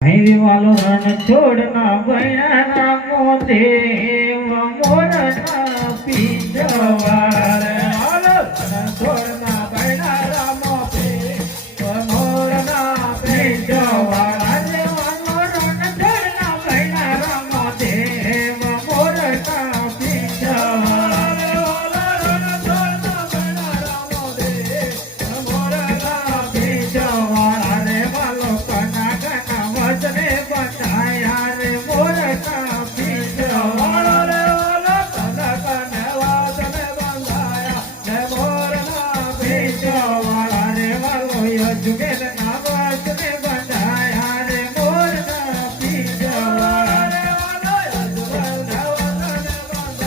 હૈ વાલો રણ છોડના ભૈયા મોદેવ મોરના પીજવાર હાલો રણ છોડના ભૈયા મોદેવ મોરના પીજવાર આજે વાલો રણ છોડના ભૈયા મોદેવ મોરના પીજવાર રણ છોડના ભૈયા મોદેવ મોરના પીજવાર અરે વાલો કના વચને બતાયા રે મોરના પીજવાળા રે વાલા કને વચને બંધાયા રે મોરના પીજવાળા રે વાલો યજુગેલ ના વચને બંધાયા રે મોરના પીજવાળા રે વાલો યજુગેલ ના વચને બંધાયા રે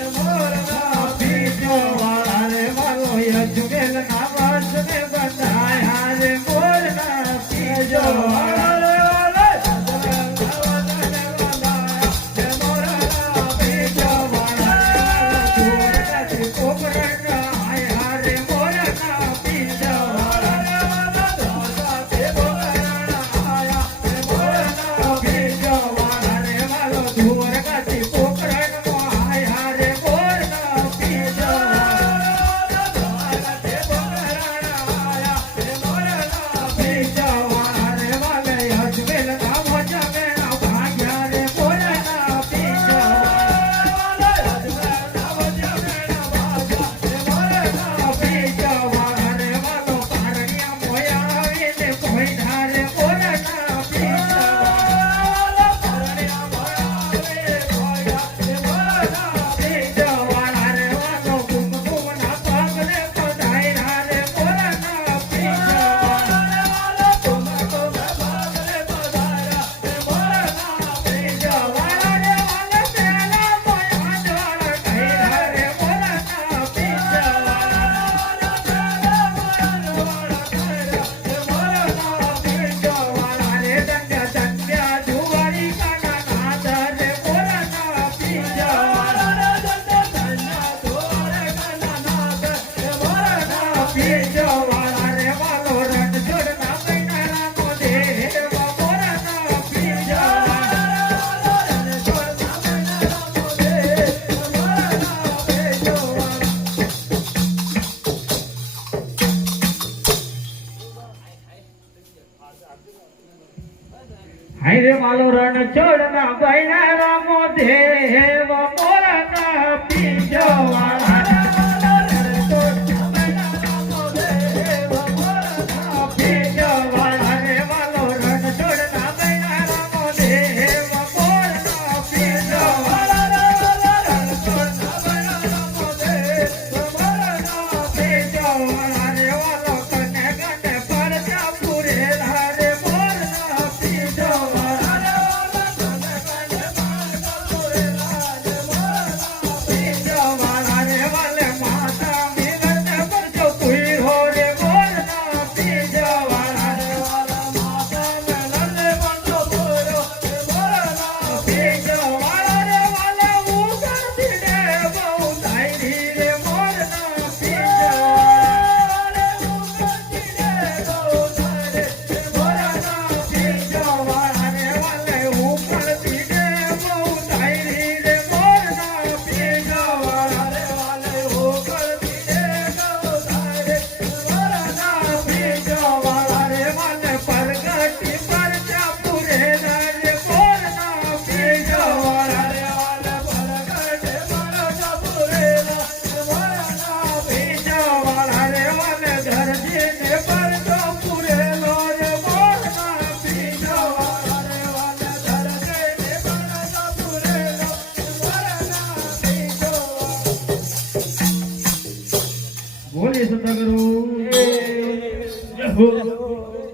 મોરના પીજવાળા રે વાલો યજુગેલ ના વચને બંધાયા રે મોરના પીજવાળા હૈ રે માલો રણ છોડના ભૈયા મોદેવ મોરના પીજવાળા બોલે સતગુરુ જય હો